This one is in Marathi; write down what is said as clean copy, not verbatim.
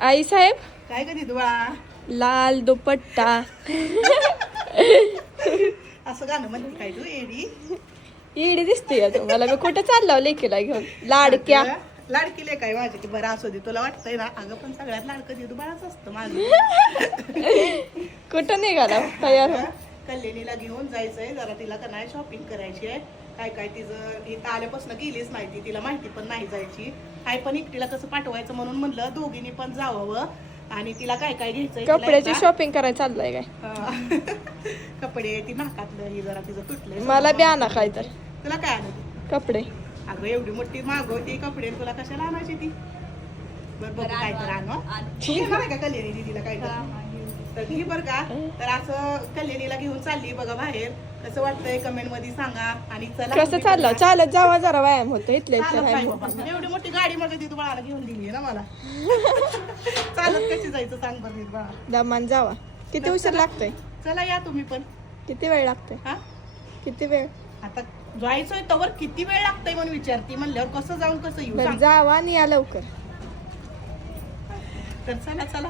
आई साहेब काय कधी तू बाळा लाल दुपट्टा. असं गाणं म्हणते काय तू एडी इडी दिसते तुम्हाला. मी कुठं चाललो लेकीला घेऊन लाडक्या. लाडकीले काय माझी की बरं असू दे तुला वाटतंय ना अगं पण सगळ्यात लाडकं दे तू बाळाच असतं माझं. कुठं निघाला तयार हो? कल्याणीला घेऊन जायचंय जरा तिला का नाही शॉपिंग करायची आहे. काय काय तिचं इथं आल्यापासून गेलीच नाही ती तिला माहिती पण नाही जायची. काय पण एकटीला कसं पाठवायचं म्हणून म्हणलं दोघींनी पण जावं आणि तिला काय काय घ्यायचंय कपड्याची शॉपिंग करायला चाललंय काय? कपडे ती नाकातलं ही जरा तिचं तुटलंय. मला बी आणा काय तर तुला काय आणत कपडे. अगं एवढी मोठी मागवती कपडे तुला कशाला आणायची ती. बरं बघ काय तर आण का कल्याणी दीदीला काय तर घे बरं का. तर असं कल्याणीला घेऊन चालली बघा बाहेर. कसं वाटतंय कमेंट मध्ये सांगा. आणि चला कसं चाललं चालत जावा जरा व्यायाम होतो इथल्या चालत इथं नाही व्यायाम बाबा. होतो. एवढी मोठी गाडी मग ती तुम्हाला घेऊन दिली ना मला. चालत कशी जायचं सांग बरं नीट बाळा. दमान जावा. किती उशीर लागतोय? चला या तुम्ही पण. किती वेळ लागतोय? हा किती वेळ? आता जायचंय तवर किती वेळ लागतंय म्हणून विचारती म्हणल्यावर कसं जाऊन कसं येऊ बरं सांग. जावा आणि या लवकर. तर चला चला